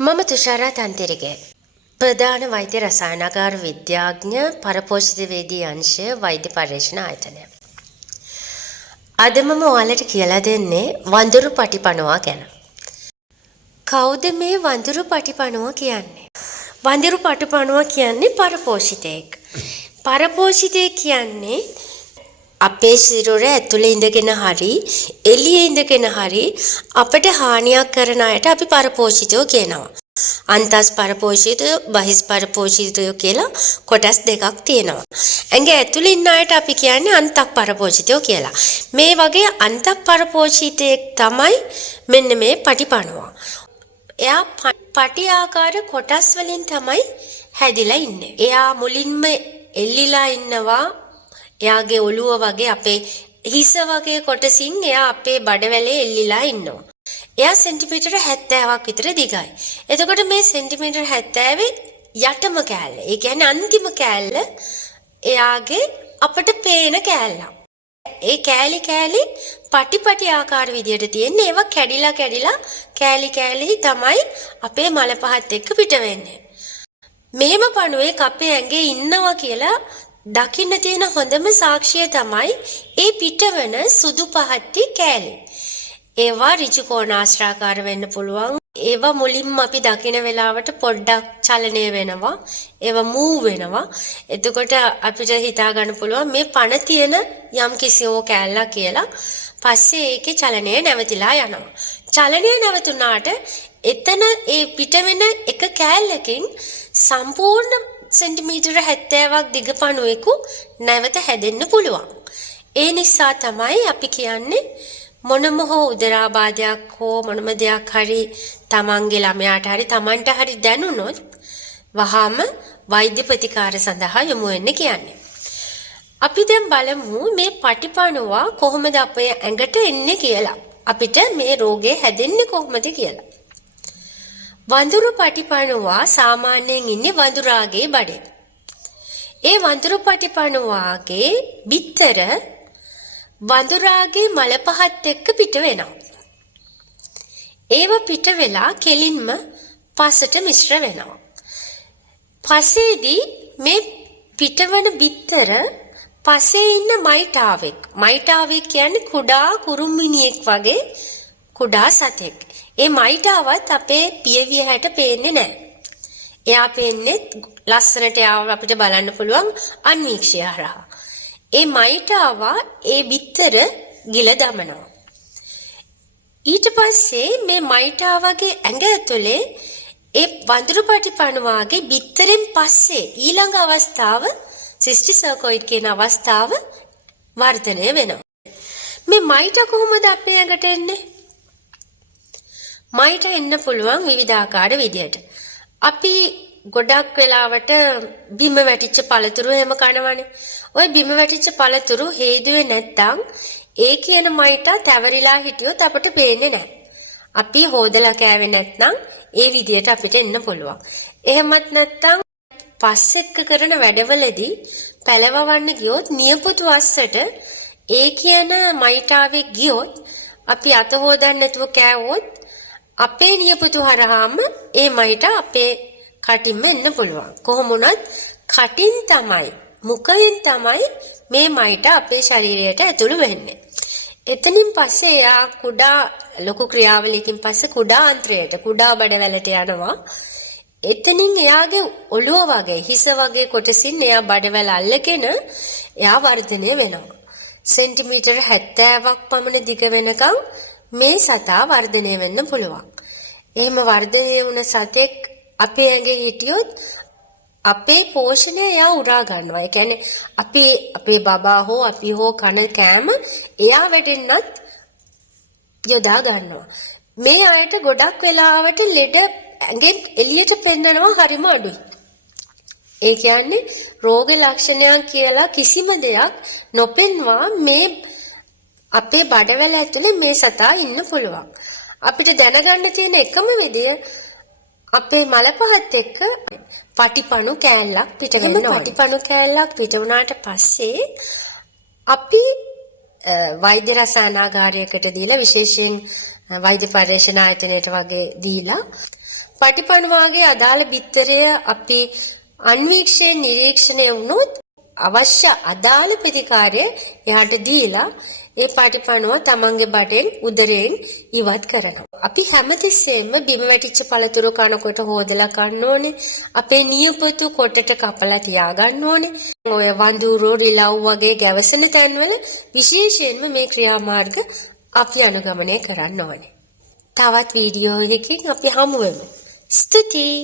මම තුෂාරා තන්තිරිගේ ප්‍රධාන වෛද්‍ය රසායනාගාර විද්‍යාඥ පරපෝෂිතවේදී අංශය වෛද්‍ය පර්යේෂණ ආයතනය. අද මම ඔයාලට කියලා දෙන්නේ වඳුරු පටිපණුවා ගැන. කවුද මේ වඳුරු පටිපණුවා කියන්නේ? වඳුරු පටිපණුවා කියන්නේ පරපෝෂිතයෙක්. පරපෝෂිතයෙක් කියන්නේ අපේ සිරුර ඇතුලේ ඉඳගෙන හරි එළියේ ඉඳගෙන හරි අපට හානියක් කරන අයට අපි පරපෝෂිතයෝ කියනවා. අන්තස් පරපෝෂිතයෝ බහිස් පරපෝෂිතයෝ කියලා කොටස් දෙකක් තියෙනවා. ඇඟ ඇතුලේ ඉන්න අයට අපි කියන්නේ අන්තක් පරපෝෂිතයෝ කියලා. මේ වගේ අන්තක් පරපෝෂිතයෙක් තමයි මෙන්න මේ පටිපණුවා. එයා පටි ආකාර කොටස් වලින් තමයි හැදිලා ඉන්නේ. එයා මුලින්ම එල්ලිලා ඉන්නවා එයාගේ ඔළුව වගේ අපේ හිස වගේ කොටසින් එයා අපේ බඩවැලේ එල්ලිලා ඉන්නවා. එයා සෙන්ටිමීටර 70ක් විතර දිගයි. එතකොට මේ සෙන්ටිමීටර 70 යටම කෑල්ල. ඒ කියන්නේ අන්තිම කෑල්ල එයාගේ අපට පේන කෑල්ල. ඒ කෑලි පටි ආකාර විදියට තියෙන්නේ. ඒවා කැඩිලා කෑලි තමයි අපේ මල පහත් එක්ක පිට වෙන්නේ. මෙහෙම පණුවෙක් අපේ ඇඟේ ඉන්නවා කියලා දකින්න තියෙන හොඳම සාක්ෂිය තමයි ඒ පිටවන සුදු පහත්ති කෑලි. ඒවා ඍජු කෝණාශ්‍රාකාර වෙන්න පුළුවන්. ඒවා මුලින්ම අපි දකින වෙලාවට පොඩ්ඩක් චලනය වෙනවා. ඒවා මූව් වෙනවා. එතකොට අපිට හිතා ගන්න පුළුවන් මේ පණ තියෙන යම් කිසියෝ කෑල්ලක් කියලා. පස්සේ ඒකේ චලනය නැවතිලා යනවා. චලනය නැවතුණාට එතන ඒ පිට වෙන එක කෑල්ලකින් සම්පූර්ණ සෙන්ටිමීටර 70ක් දිග පණුවෙකු නැවත හැදෙන්න පුළුවන්. ඒ නිසා තමයි අපි කියන්නේ මොනම හෝ උදරාබාධයක් හෝ මොනම දෙයක් හරි තමන්ගේ ළමයාට හරි තමන්ට හරි දැනුනොත් වහාම වෛද්‍ය ප්‍රතිකාර සඳහා යොමු වෙන්න කියන්නේ. අපි දැන් බලමු මේ පටිපණුවා කොහොමද අපේ ඇඟට එන්නේ කියලා. අපිට මේ රෝගේ හැදෙන්නේ කොහොමද කියලා. වඳුරු පටිපණුවා සාමාන්‍යයෙන් ඉන්නේ වඳුරාගේ බඩේ. ඒ වඳුරු පටිපණුවාගේ බිත්තර වඳුරාගේ මල පහත් එක්ක පිට වෙනවා. ඒව පිට වෙලා කෙලින්ම පසට මිශ්‍ර වෙනවා. පසේදී මේ පිටවන බිත්තර පසේ ඉන්න මයිටාවෙක් කියන්නේ කුඩා කුරුම්මිනියෙක් වගේ කුඩා සතෙක්. ඒ මයිටාවත් අපේ පියවිය හැට පේන්නේ නැහැ. එයා පේන්නේ ලස්සනට අපිට බලන්න පුළුවන් අන්වීක්ෂය හරහා. ඒ මයිටාවා ඒ බිත්තර ගිල දමනවා. ඊට පස්සේ මේ මයිටාවගේ ඇඟ ඇතුලේ ඒ වඳුරු පටිපණුවාගේ බිත්තරෙන් පස්සේ ඊළඟ අවස්ථාව සිස්ටිසර්කොයිඩ් කියන අවස්ථාව වර්ධනය වෙනවා. මේ මයිටා කොහොමද අපේ ඇඟට එන්නේ? මයිටා එන්න පුළුවන් විවිධාකාර විදියට. අපි ගොඩක් වෙලාවට බිම වැටිච්ච පළතුරු එහෙම කනවනේ. ওই බිම වැටිච්ච පළතුරු හේදුවේ නැත්තම් ඒ කියන මයිටා තැවරිලා හිටියොත් අපට පේන්නේ නැහැ. අපි හොදලා කෑවේ නැත්නම් ඒ විදියට අපිට එන්න පුළුවන්. එහෙමත් නැත්නම් පස්සෙක්ක කරන වැඩවලදී පැලවවන්න ගියොත් නියපොතු අස්සට ඒ කියන මයිටාවේ ගියොත් අපි අත හොදන්න නැතුව කෑවොත් අපේ නියපොතු හරහාම ඒ මයිටා අපේ කටින්ම එන්න පුළුවන්. කොහොම වුණත් කටින් තමයි මුඛයෙන් තමයි මේ මයිටා අපේ ශරීරයට ඇතුළු වෙන්නේ. එතනින් පස්සේ එයා කුඩා ලොකු ක්‍රියාවලියකින් පස්සේ කුඩා අන්ත්‍රයට කුඩා බඩවැලට යනවා. එතනින් එයාගේ ඔළුව වගේ හිස වගේ කොටසින් එයා බඩවැල අල්ලගෙන එයා වර්ධනය වෙනවා. සෙන්ටිමීටර 70ක් පමණ දිග වෙනකම් මේ සතා වර්ධනය වෙන්න පුළුවන්. එහෙම වර්ධනය වුණ සතෙක් අපේ ඇඟේ හිටියොත් අපේ පෝෂණය එයා උරා ගන්නවා. ඒ කියන්නේ අපේ බබා හෝ අපි හෝ කන කෑම එයා වැටෙන්නත් යොදා ගන්නවා. මේ අයට ගොඩක් වෙලාවට ලෙඩ ඇඟෙන් එළියට පෙන්නනවා හරිම අඩුයි. ඒ කියන්නේ රෝග ලක්ෂණයක් කියලා කිසිම දෙයක් නොපෙන්වා මේ අපේ බඩවැල ඇතුලේ මේ සතා ඉන්න පුළුවන්. අපිට දැනගන්න තියෙන එකම විදිය අපේ මල පහත් එක්ක පටිපණු කෑල්ලක් පිට වෙනවා. පටිපණු කෑල්ලක් පිට වුණාට පස්සේ අපි වෛද්‍ය රසායනාගාරයකට දීලා විශේෂයෙන් වෛද්‍ය පර්යේෂණ ආයතනයට වගේ දීලා පටිපණුවාගේ අදාළ බිත්තරය අපි අන්වීක්ෂයෙන් නිරීක්ෂණය වුණොත් අවශ්‍ය අදාළ ප්‍රතිකාරය එයාට දීලා ඒ පටිපණුව තමන්ගේ බඩෙන් උදරයෙන් ඉවත් කරනවා. අපි හැමතිස්සෙම බිම වැටිච්ච පළතුරු කනකොට හොදලා කන්න ඕනේ. අපේ නියපොතු කොටට කපලා තියාගන්න ඕනේ. ඔය වඳුරෝ රිලව් වගේ ගැවසෙන තැන්වල විශේෂයෙන්ම මේ ක්‍රියාමාර්ග අපි අනුගමනය කරන්න ඕනේ. තවත් වීඩියෝ එකකින් අපි හමු වෙමු. ස්තුතියි.